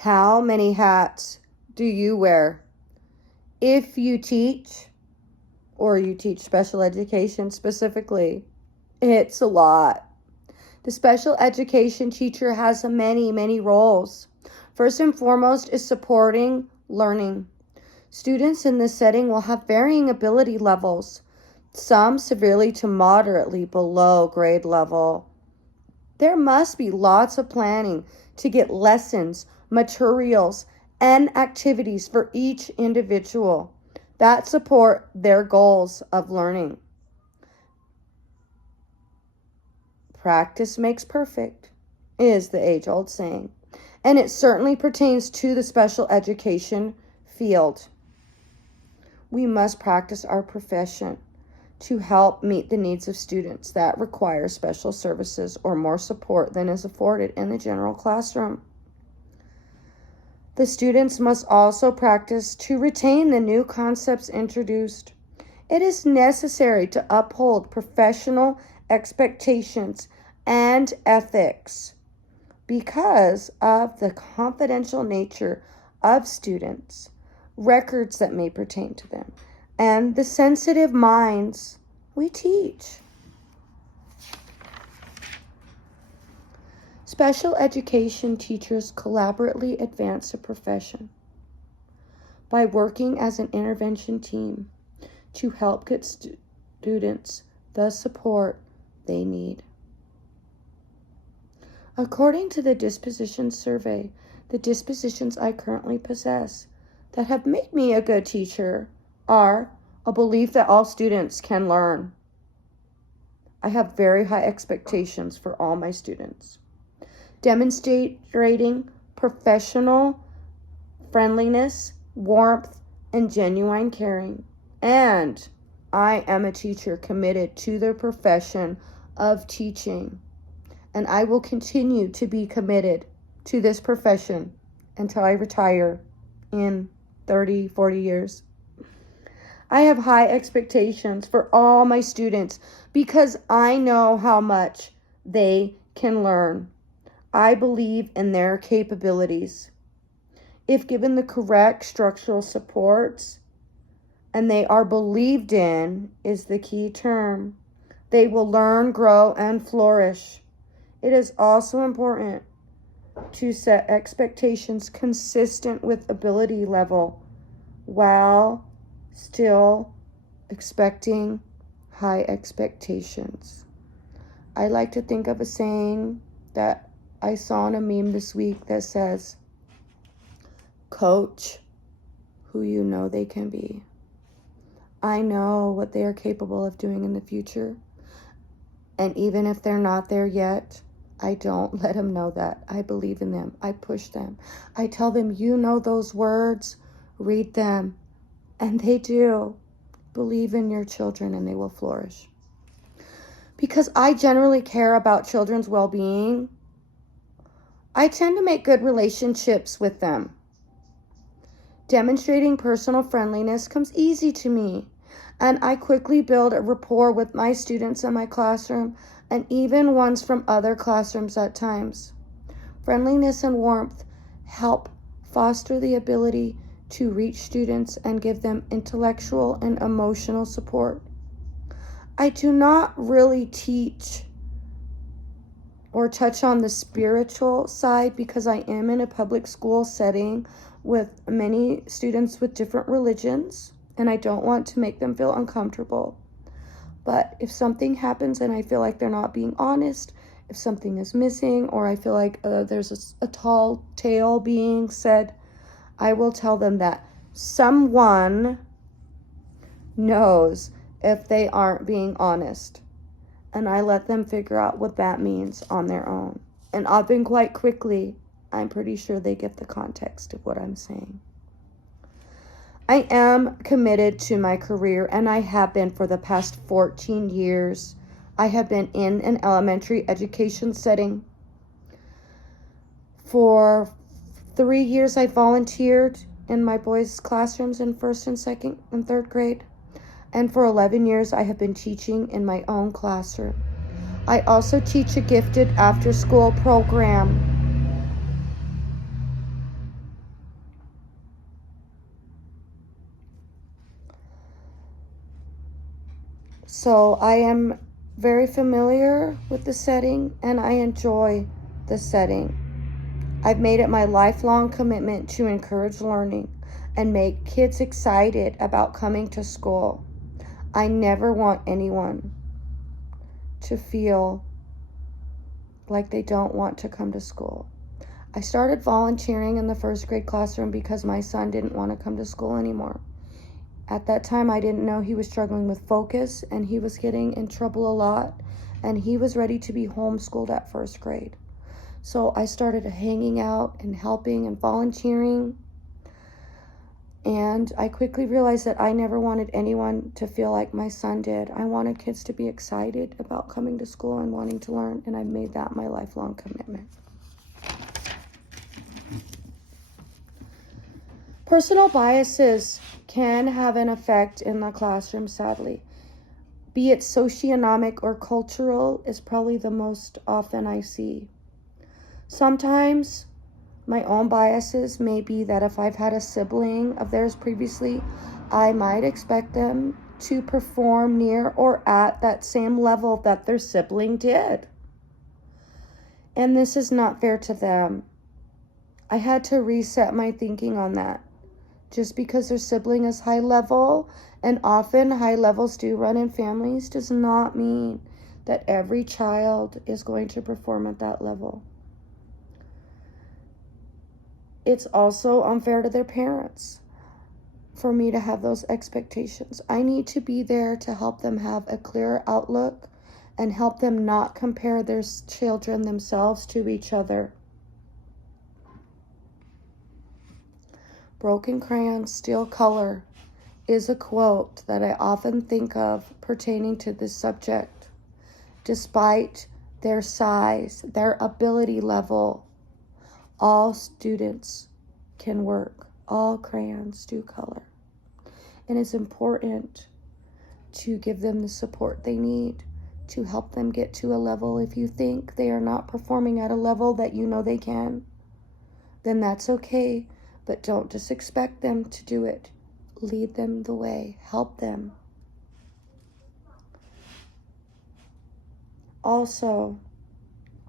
How many hats do you wear? If you teach, or you teach special education specifically, it's a lot. The special education teacher has many, many roles. First and foremost is supporting learning. Students in this setting will have varying ability levels, some severely to moderately below grade level. There must be lots of planning to get lessons, materials, and activities for each individual that support their goals of learning. Practice makes perfect is the age-old saying, and it certainly pertains to the special education field. We must practice our profession to help meet the needs of students that require special services or more support than is afforded in the general classroom. The students must also practice to retain the new concepts introduced. It is necessary to uphold professional expectations and ethics because of the confidential nature of students, records that may pertain to them, and the sensitive minds we teach. Special education teachers collaboratively advance the profession by working as an intervention team to help get students the support they need. According to the disposition survey, the dispositions I currently possess that have made me a good teacher are a belief that all students can learn. I have very high expectations for all my students. Demonstrating professional friendliness, warmth, and genuine caring. And I am a teacher committed to the profession of teaching. And I will continue to be committed to this profession until I retire in 30, 40 years. I have high expectations for all my students because I know how much they can learn. I believe in their capabilities. If given the correct structural supports, and they are believed in is the key term, they will learn, grow, and flourish. It is also important to set expectations consistent with ability level while still expecting high expectations. I like to think of a saying that I saw in a meme this week that says, coach who you know they can be. I know what they are capable of doing in the future. And even if they're not there yet, I don't let them know that. I believe in them. I push them. I tell them, you know those words, read them. And they do. Believe in your children and they will flourish. Because I generally care about children's well-being, I tend to make good relationships with them. Demonstrating personal friendliness comes easy to me, and I quickly build a rapport with my students in my classroom and even ones from other classrooms at times. Friendliness and warmth help foster the ability to reach students and give them intellectual and emotional support. I do not really teach or touch on the spiritual side because I am in a public school setting with many students with different religions, and I don't want to make them feel uncomfortable. But if something happens and I feel like they're not being honest, if something is missing, or I feel like there's a tall tale being said, I will tell them that someone knows if they aren't being honest. And I let them figure out what that means on their own. And often quite quickly, I'm pretty sure they get the context of what I'm saying. I am committed to my career, and I have been for the past 14 years. I have been in an elementary education setting. For 3 years, I volunteered in my boys' classrooms in 1st and 2nd and 3rd grade. And for 11 years, I have been teaching in my own classroom. I also teach a gifted after-school program. So I am very familiar with the setting and I enjoy the setting. I've made it my lifelong commitment to encourage learning and make kids excited about coming to school. I never want anyone to feel like they don't want to come to school. I started volunteering in the first grade classroom because my son didn't want to come to school anymore. At that time, I didn't know he was struggling with focus and he was getting in trouble a lot, and he was ready to be homeschooled at first grade. So I started hanging out and helping and volunteering, and I quickly realized that I never wanted anyone to feel like my son did. I wanted kids to be excited about coming to school and wanting to learn, and I made that my lifelong commitment. Personal biases can have an effect in the classroom, sadly. Be it socioeconomic or cultural is probably the most often I see. Sometimes my own biases may be that if I've had a sibling of theirs previously, I might expect them to perform near or at that same level that their sibling did. And this is not fair to them. I had to reset my thinking on that. Just because their sibling is high level, and often high levels do run in families, does not mean that every child is going to perform at that level. It's also unfair to their parents for me to have those expectations. I need to be there to help them have a clearer outlook and help them not compare their children themselves to each other. Broken crayons, steal color is a quote that I often think of pertaining to this subject. Despite their size, their ability level, all students can work. All crayons do color. And it's important to give them the support they need to help them get to a level. If you think they are not performing at a level that you know they can, then that's okay. But don't just expect them to do it. Lead them the way. Help them. Also,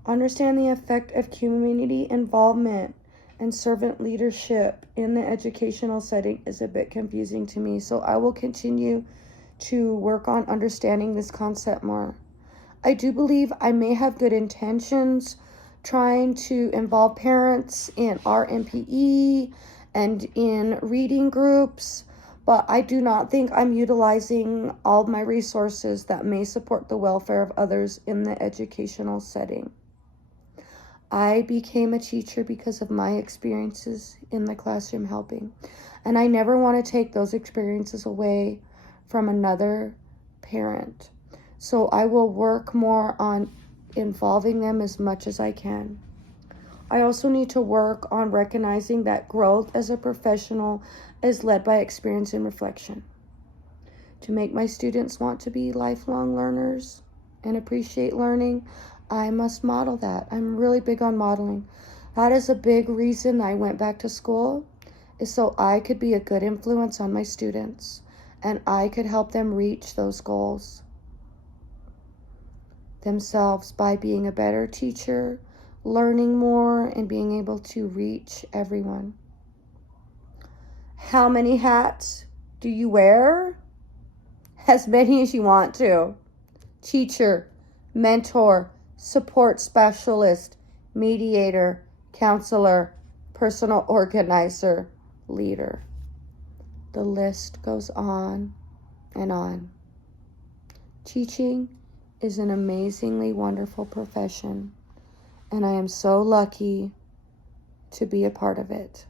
understand the effect of community involvement and servant leadership in the educational setting is a bit confusing to me. So I will continue to work on understanding this concept more. I do believe I may have good intentions trying to involve parents in RMPE and in reading groups, but I do not think I'm utilizing all of my resources that may support the welfare of others in the educational setting. I became a teacher because of my experiences in the classroom helping, and I never want to take those experiences away from another parent. So I will work more on involving them as much as I can. I also need to work on recognizing that growth as a professional is led by experience and reflection. To make my students want to be lifelong learners and appreciate learning, I must model that. I'm really big on modeling. That is a big reason I went back to school, is so I could be a good influence on my students and I could help them reach those goals themselves by being a better teacher, learning more, and being able to reach everyone. How many hats do you wear? As many as you want to. Teacher, mentor, support specialist, mediator, counselor, personal organizer, leader. The list goes on and on. Teaching is an amazingly wonderful profession, and I am so lucky to be a part of it.